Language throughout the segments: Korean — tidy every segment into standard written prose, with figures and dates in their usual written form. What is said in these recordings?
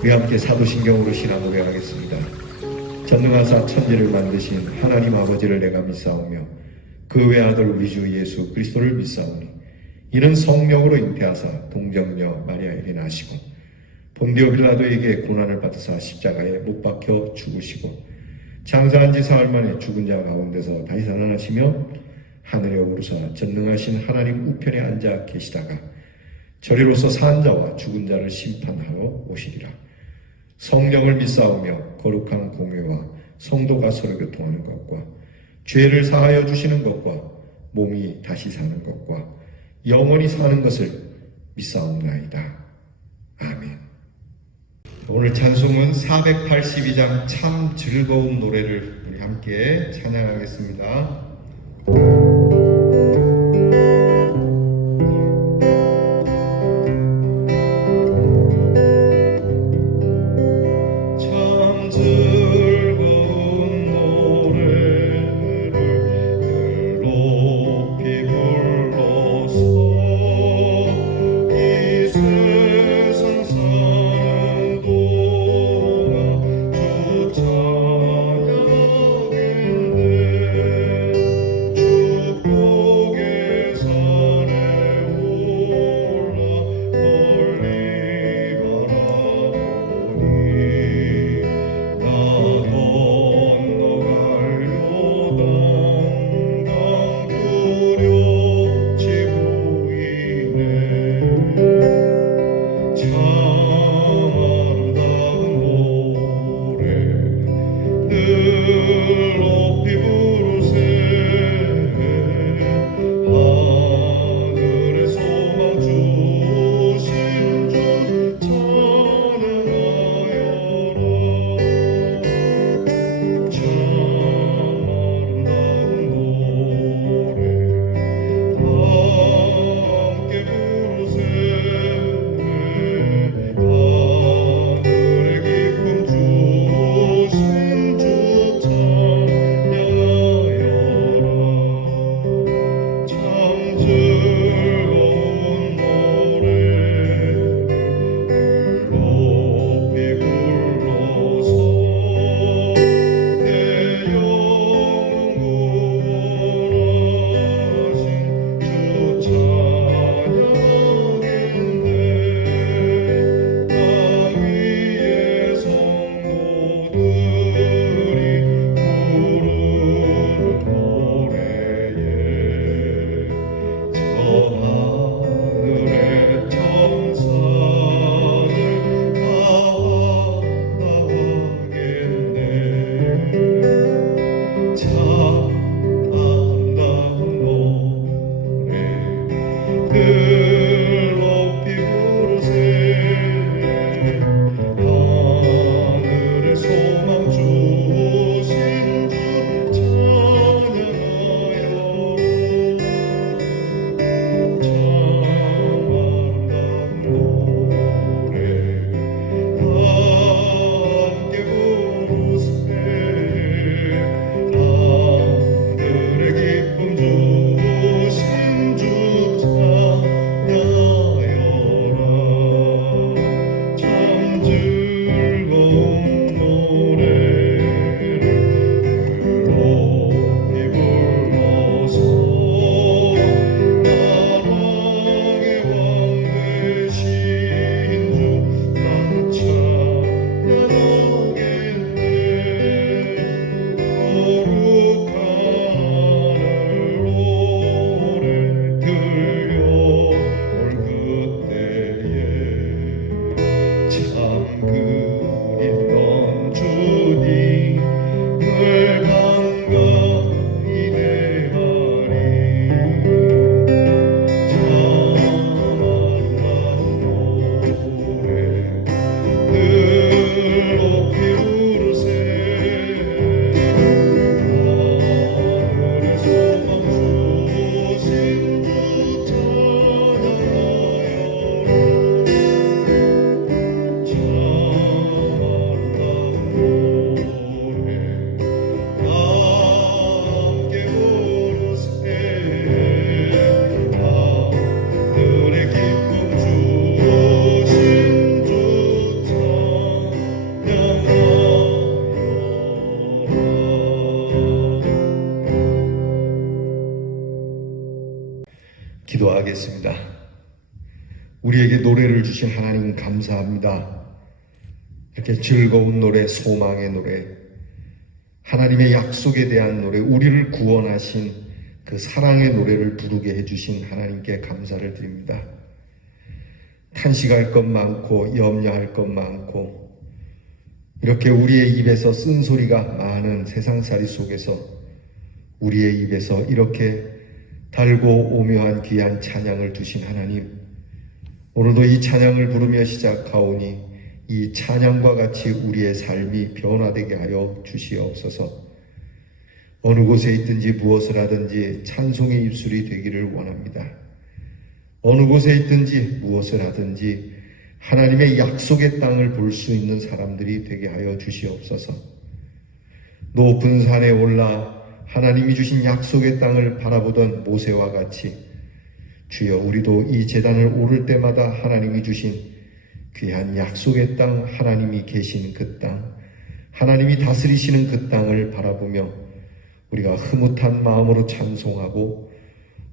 우리 함께 사도신경으로 신앙 고백하겠습니다. 전능하사 천지를 만드신 하나님 아버지를 내가 믿사오며 그 외아들 우리 주 예수 그리스도를 믿사오니 이는 성령으로 잉태하사 동정녀 마리아에게 나시고 본디오 빌라도에게 고난을 받으사 십자가에 못 박혀 죽으시고 장사한 지 사흘 만에 죽은 자 가운데서 다시 살아나시며 하늘에 오르사 전능하신 하나님 우편에 앉아 계시다가 저리로서 산 자와 죽은 자를 심판하러 오시리라. 성령을 믿사오며 거룩한 공회와 성도가 서로 교통하는 것과 죄를 사하여 주시는 것과 몸이 다시 사는 것과 영원히 사는 것을 믿사옵나이다. 아멘. 오늘 찬송은 482장 참 즐거운 노래를 우리 함께 찬양하겠습니다. 기도하겠습니다. 우리에게 노래를 주신 하나님 감사합니다. 이렇게 즐거운 노래, 소망의 노래, 하나님의 약속에 대한 노래, 우리를 구원하신 그 사랑의 노래를 부르게 해주신 하나님께 감사를 드립니다. 탄식할 것 많고 염려할 것 많고 이렇게 우리의 입에서 쓴소리가 많은 세상살이 속에서 우리의 입에서 이렇게 달고 오묘한 귀한 찬양을 주신 하나님, 오늘도 이 찬양을 부르며 시작하오니 이 찬양과 같이 우리의 삶이 변화되게 하여 주시옵소서. 어느 곳에 있든지 무엇을 하든지 찬송의 입술이 되기를 원합니다. 어느 곳에 있든지 무엇을 하든지 하나님의 약속의 땅을 볼 수 있는 사람들이 되게 하여 주시옵소서. 높은 산에 올라 하나님이 주신 약속의 땅을 바라보던 모세와 같이 주여 우리도 이 제단을 오를 때마다 하나님이 주신 귀한 약속의 땅, 하나님이 계신 그 땅, 하나님이 다스리시는 그 땅을 바라보며 우리가 흐뭇한 마음으로 찬송하고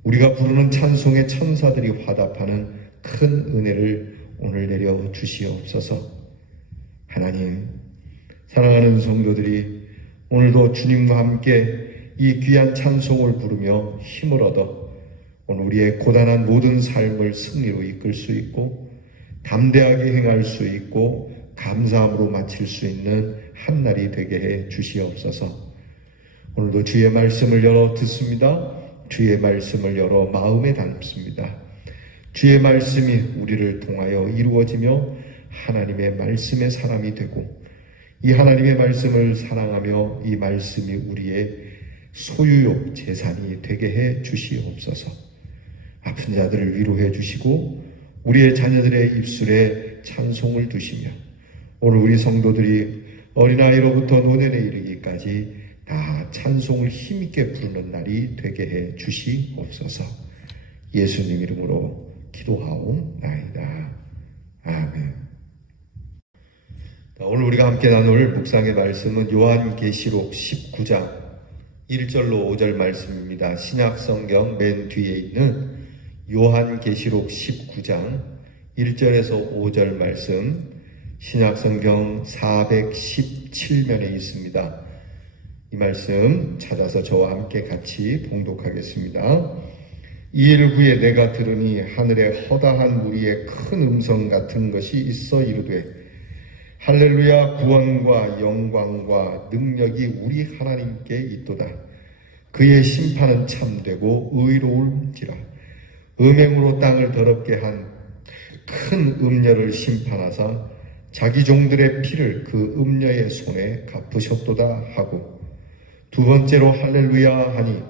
우리가 부르는 찬송의 천사들이 화답하는 큰 은혜를 오늘 내려 주시옵소서. 하나님, 사랑하는 성도들이 오늘도 주님과 함께 이 귀한 찬송을 부르며 힘을 얻어 오늘 우리의 고단한 모든 삶을 승리로 이끌 수 있고 담대하게 행할 수 있고 감사함으로 마칠 수 있는 한 날이 되게 해 주시옵소서. 오늘도 주의 말씀을 열어 듣습니다. 주의 말씀을 열어 마음에 담습니다. 주의 말씀이 우리를 통하여 이루어지며 하나님의 말씀의 사람이 되고 이 하나님의 말씀을 사랑하며 이 말씀이 우리의 소유요 재산이 되게 해 주시옵소서. 아픈 자들을 위로해 주시고 우리의 자녀들의 입술에 찬송을 두시며 오늘 우리 성도들이 어린아이로부터 노년에 이르기까지 다 찬송을 힘있게 부르는 날이 되게 해 주시옵소서. 예수님 이름으로 기도하옵나이다. 아멘. 오늘 우리가 함께 나눌 묵상의 말씀은 요한계시록 19장 1절로 5절 말씀입니다. 신약성경 맨 뒤에 있는 요한계시록 19장 1절에서 5절 말씀, 신약성경 417면에 있습니다. 이 말씀 찾아서 저와 함께 같이 봉독하겠습니다. 이 일 후에 내가 들으니 하늘에 허다한 무리의 큰 음성 같은 것이 있어 이르되 할렐루야, 구원과 영광과 능력이 우리 하나님께 있도다. 그의 심판은 참되고 의로울지라. 음행으로 땅을 더럽게 한 큰 음녀를 심판하사 자기 종들의 피를 그 음녀의 손에 갚으셨도다 하고 두 번째로 할렐루야 하니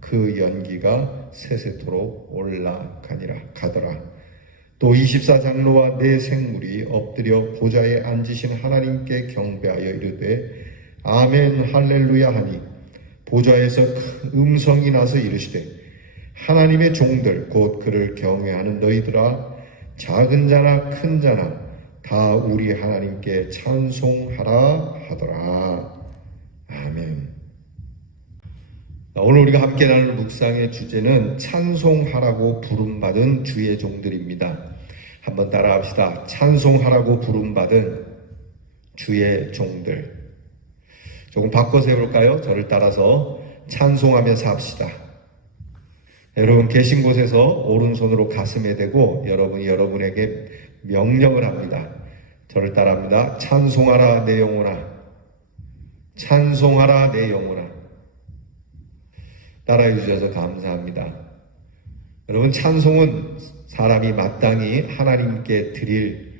그 연기가 세세토록 올라가더라. 또 24장로와 네 생물이 엎드려 보좌에 앉으신 하나님께 경배하여 이르되 아멘 할렐루야 하니 보좌에서 큰 음성이 나서 이르시되 하나님의 종들 곧 그를 경외하는 너희들아 작은 자나 큰 자나 다 우리 하나님께 찬송하라 하더라. 아멘. 오늘 우리가 함께 나눌 묵상의 주제는 찬송하라고 부름받은 주의 종들입니다. 한번 따라합시다. 찬송하라고 부름받은 주의 종들. 조금 바꿔서 해볼까요? 저를 따라서 찬송하면서 합시다. 여러분 계신 곳에서 오른손으로 가슴에 대고 여러분이 여러분에게 명령을 합니다. 저를 따라합니다. 찬송하라 내 영혼아. 찬송하라 내 영혼아. 따라해 주셔서 감사합니다. 여러분 찬송은 사람이 마땅히 하나님께 드릴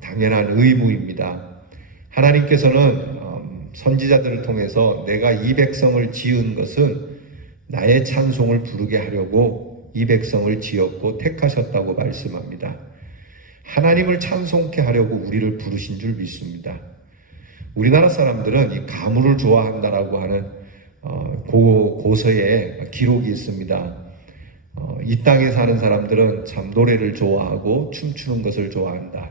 당연한 의무입니다. 하나님께서는 선지자들을 통해서 내가 이 백성을 지은 것은 나의 찬송을 부르게 하려고 이 백성을 지었고 택하셨다고 말씀합니다. 하나님을 찬송케 하려고 우리를 부르신 줄 믿습니다. 우리나라 사람들은 이 가물을 좋아한다라고 하는 고서에 기록이 있습니다. 이 땅에 사는 사람들은 참 노래를 좋아하고 춤추는 것을 좋아한다.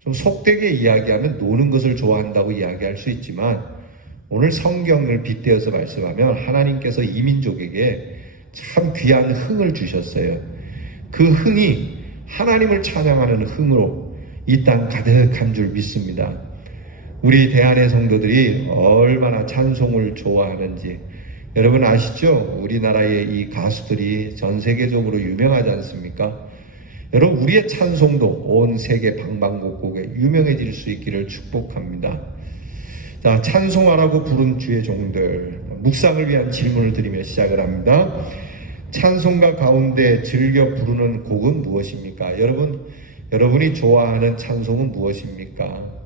좀 속되게 이야기하면 노는 것을 좋아한다고 이야기할 수 있지만 오늘 성경을 빗대어서 말씀하면 하나님께서 이 민족에게 참 귀한 흥을 주셨어요. 그 흥이 하나님을 찬양하는 흥으로 이 땅 가득한 줄 믿습니다. 우리 대한의 성도들이 얼마나 찬송을 좋아하는지 여러분 아시죠? 우리나라의 이 가수들이 전 세계적으로 유명하지 않습니까? 여러분 우리의 찬송도 온 세계 방방곡곡에 유명해질 수 있기를 축복합니다. 자, 찬송하라고 부른 주의 종들, 묵상을 위한 질문을 드리며 시작을 합니다. 찬송가 가운데 즐겨 부르는 곡은 무엇입니까? 여러분이 좋아하는 찬송은 무엇입니까?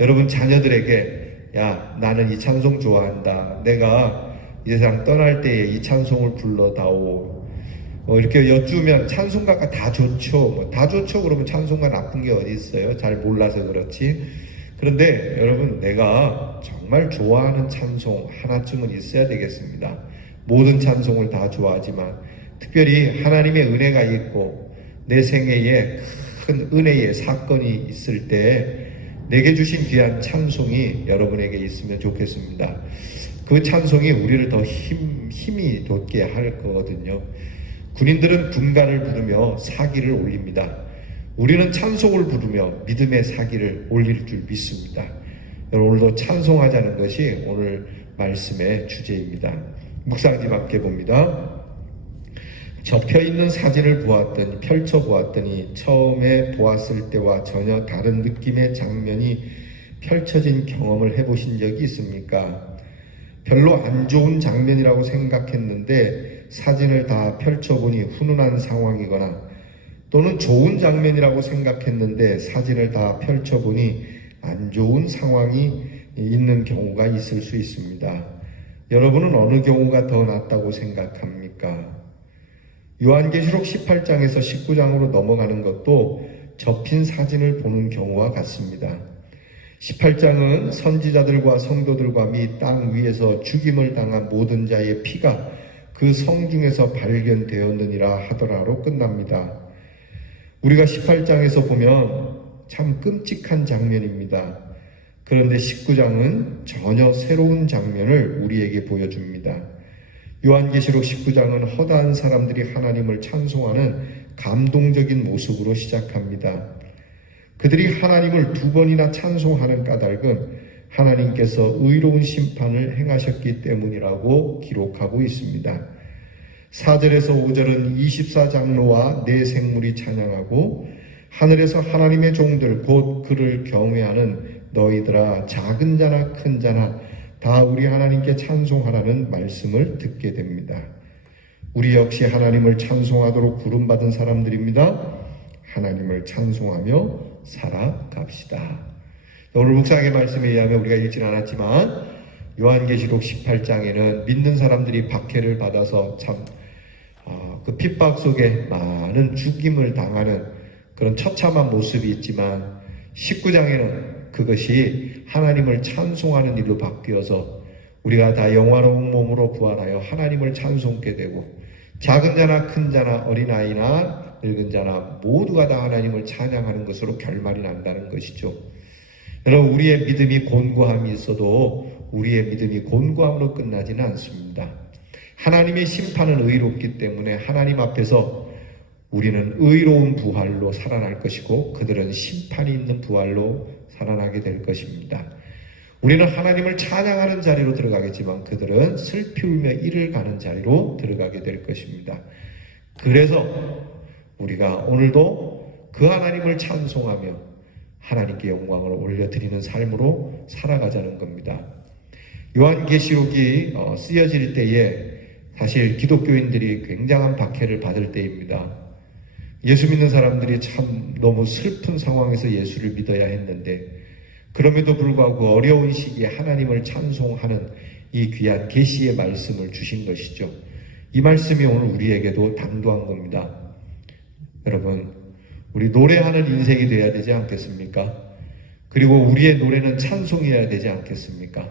여러분 자녀들에게 야, 나는 이 찬송 좋아한다. 내가 이 세상 떠날 때에 이 찬송을 불러다오. 이렇게 여쭈면 찬송가가 다 좋죠. 다 좋죠. 그러면 찬송가 나쁜 게 어디 있어요? 잘 몰라서 그렇지. 그런데 여러분 내가 정말 좋아하는 찬송 하나쯤은 있어야 되겠습니다. 모든 찬송을 다 좋아하지만 특별히 하나님의 은혜가 있고 내 생애에 큰 은혜의 사건이 있을 때 내게 주신 귀한 찬송이 여러분에게 있으면 좋겠습니다. 그 찬송이 우리를 더 힘이 돋게 할 거거든요. 군인들은 군가를 부르며 사기를 올립니다. 우리는 찬송을 부르며 믿음의 사기를 올릴 줄 믿습니다. 오늘도 찬송하자는 것이 오늘 말씀의 주제입니다. 묵상집 함께 봅니다. 접혀있는 사진을 펼쳐보았더니 처음에 보았을 때와 전혀 다른 느낌의 장면이 펼쳐진 경험을 해보신 적이 있습니까? 별로 안 좋은 장면이라고 생각했는데 사진을 다 펼쳐보니 훈훈한 상황이거나 또는 좋은 장면이라고 생각했는데 사진을 다 펼쳐보니 안 좋은 상황이 있는 경우가 있을 수 있습니다. 여러분은 어느 경우가 더 낫다고 생각합니까? 요한계시록 18장에서 19장으로 넘어가는 것도 접힌 사진을 보는 경우와 같습니다. 18장은 선지자들과 성도들과 및 땅 위에서 죽임을 당한 모든 자의 피가 그 성중에서 발견되었느니라 하더라로 끝납니다. 우리가 18장에서 보면 참 끔찍한 장면입니다. 그런데 19장은 전혀 새로운 장면을 우리에게 보여줍니다. 요한계시록 19장은 허다한 사람들이 하나님을 찬송하는 감동적인 모습으로 시작합니다. 그들이 하나님을 2번이나 찬송하는 까닭은 하나님께서 의로운 심판을 행하셨기 때문이라고 기록하고 있습니다. 4절에서 5절은 24장로와 네 생물이 찬양하고 하늘에서 하나님의 종들 곧 그를 경외하는 너희들아 작은 자나 큰 자나 다 우리 하나님께 찬송하라는 말씀을 듣게 됩니다. 우리 역시 하나님을 찬송하도록 부름받은 사람들입니다. 하나님을 찬송하며 살아갑시다. 오늘 묵상의 말씀에 의하면 우리가 읽지는 않았지만 요한계시록 18장에는 믿는 사람들이 박해를 받아서 그 핍박 속에 많은 죽임을 당하는 그런 처참한 모습이 있지만 19장에는 그것이 하나님을 찬송하는 일로 바뀌어서 우리가 다 영화로운 몸으로 부활하여 하나님을 찬송케 되고 작은 자나 큰 자나 어린아이나 늙은 자나 모두가 다 하나님을 찬양하는 것으로 결말이 난다는 것이죠. 여러분 우리의 믿음이 곤고함이 있어도 우리의 믿음이 곤고함으로 끝나지는 않습니다. 하나님의 심판은 의롭기 때문에 하나님 앞에서 우리는 의로운 부활로 살아날 것이고 그들은 심판이 있는 부활로 살아나게 될 것입니다. 우리는 하나님을 찬양하는 자리로 들어가겠지만 그들은 슬피 울며 이를 가는 자리로 들어가게 될 것입니다. 그래서 우리가 오늘도 그 하나님을 찬송하며 하나님께 영광을 올려드리는 삶으로 살아가자는 겁니다. 요한계시록이 쓰여질 때에 사실 기독교인들이 굉장한 박해를 받을 때입니다. 예수 믿는 사람들이 참 너무 슬픈 상황에서 예수를 믿어야 했는데 그럼에도 불구하고 어려운 시기에 하나님을 찬송하는 이 귀한 계시의 말씀을 주신 것이죠. 이 말씀이 오늘 우리에게도 당도한 겁니다. 여러분 우리 노래하는 인생이 되어야 되지 않겠습니까? 그리고 우리의 노래는 찬송이어야 되지 않겠습니까?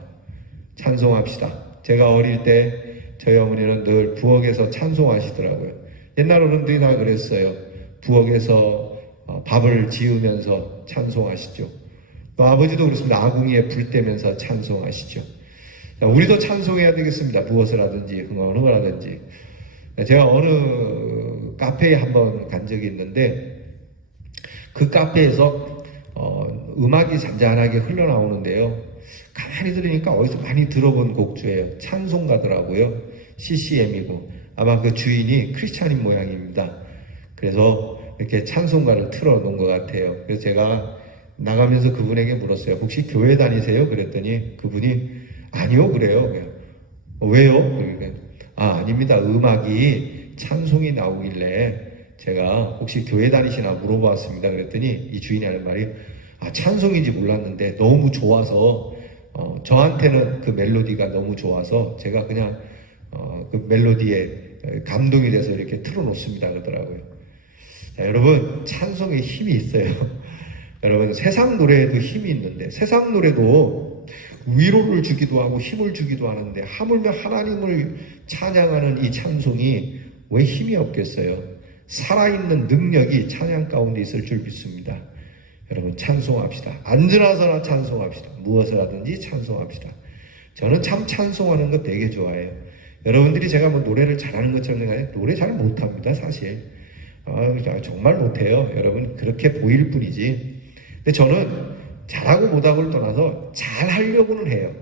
찬송합시다. 제가 어릴 때 저희 어머니는 늘 부엌에서 찬송하시더라고요. 옛날 어른들이 다 그랬어요. 부엌에서 밥을 지으면서 찬송하시죠. 또 아버지도 그렇습니다. 아궁이에 불 떼면서 찬송하시죠. 우리도 찬송해야 되겠습니다. 무엇을 하든지 어느 걸 하든지. 제가 어느 그 카페에 한번 간 적이 있는데 그 카페에서 음악이 잔잔하게 흘러나오는데요. 가만히 들으니까 어디서 많이 들어본 곡주예요. 찬송가더라고요. CCM이고 아마 그 주인이 크리스찬인 모양입니다. 그래서 이렇게 찬송가를 틀어놓은 것 같아요. 그래서 제가 나가면서 그분에게 물었어요. 혹시 교회 다니세요? 그랬더니 그분이 아니요 그래요. 왜요? 그러니까 아닙니다. 음악이 찬송이 나오길래 제가 혹시 교회 다니시나 물어봤습니다. 그랬더니 이 주인이 하는 말이 찬송인지 몰랐는데 너무 좋아서 저한테는 그 멜로디가 너무 좋아서 제가 그냥 그 멜로디에 감동이 돼서 이렇게 틀어놓습니다 그러더라고요. 자, 여러분 찬송에 힘이 있어요. 여러분 세상 노래에도 힘이 있는데 세상 노래도 위로를 주기도 하고 힘을 주기도 하는데 하물며 하나님을 찬양하는 이 찬송이 왜 힘이 없겠어요? 살아있는 능력이 찬양 가운데 있을 줄 믿습니다. 여러분 찬송합시다. 앉으나서나 찬송합시다. 무엇을 하든지 찬송합시다. 저는 참 찬송하는 거 되게 좋아해요. 여러분들이 제가 뭐 노래를 잘하는 것처럼 생각해요. 노래 잘 못합니다 사실. 정말 못해요. 여러분 그렇게 보일 뿐이지. 근데 저는 잘하고 못하고를 떠나서 잘하려고는 해요.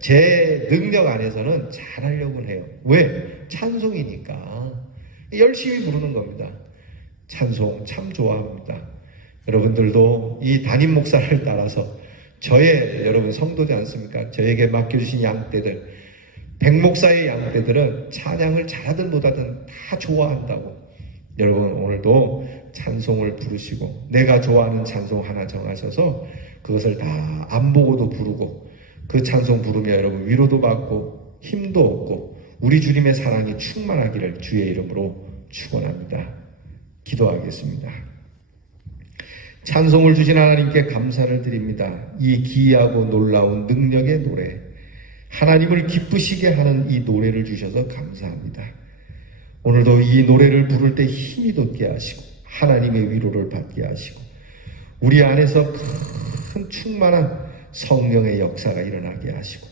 제 능력 안에서는 잘하려고는 해요. 왜? 찬송이니까 열심히 부르는 겁니다. 찬송 참 좋아합니다. 여러분들도 이 담임 목사를 따라서 저의 여러분 성도지 않습니까? 저에게 맡겨주신 양떼들, 백목사의 양떼들은 찬양을 잘하든 못하든 다 좋아한다고. 여러분 오늘도 찬송을 부르시고 내가 좋아하는 찬송 하나 정하셔서 그것을 다 안 보고도 부르고 그 찬송 부르며 여러분 위로도 받고 힘도 얻고 우리 주님의 사랑이 충만하기를 주의 이름으로 축원합니다. 기도하겠습니다. 찬송을 주신 하나님께 감사를 드립니다. 이 기이하고 놀라운 능력의 노래, 하나님을 기쁘시게 하는 이 노래를 주셔서 감사합니다. 오늘도 이 노래를 부를 때 힘이 돋게 하시고 하나님의 위로를 받게 하시고 우리 안에서 큰 충만한 성령의 역사가 일어나게 하시고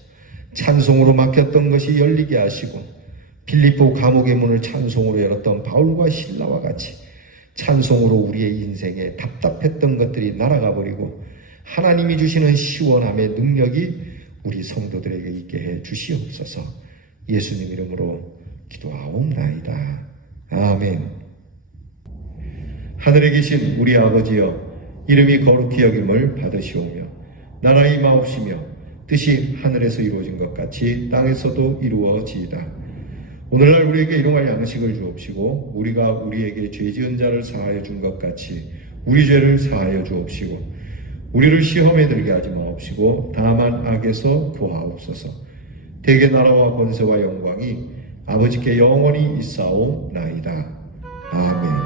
찬송으로 막혔던 것이 열리게 하시고 빌립보 감옥의 문을 찬송으로 열었던 바울과 실라와 같이 찬송으로 우리의 인생에 답답했던 것들이 날아가 버리고 하나님이 주시는 시원함의 능력이 우리 성도들에게 있게 해 주시옵소서. 예수님 이름으로 기도하옵나이다. 아멘. 하늘에 계신 우리 아버지여, 이름이 거룩히 여김을 받으시오며 나라의 마옵시며 뜻이 하늘에서 이루어진 것 같이 땅에서도 이루어지이다. 오늘날 우리에게 일용할 양식을 주옵시고 우리가 우리에게 죄 지은 자를 사하여 준 것 같이 우리 죄를 사하여 주옵시고 우리를 시험에 들게 하지 마옵시고 다만 악에서 구하옵소서. 대개 나라와 권세와 영광이 아버지께 영원히 있사오나이다. 아멘.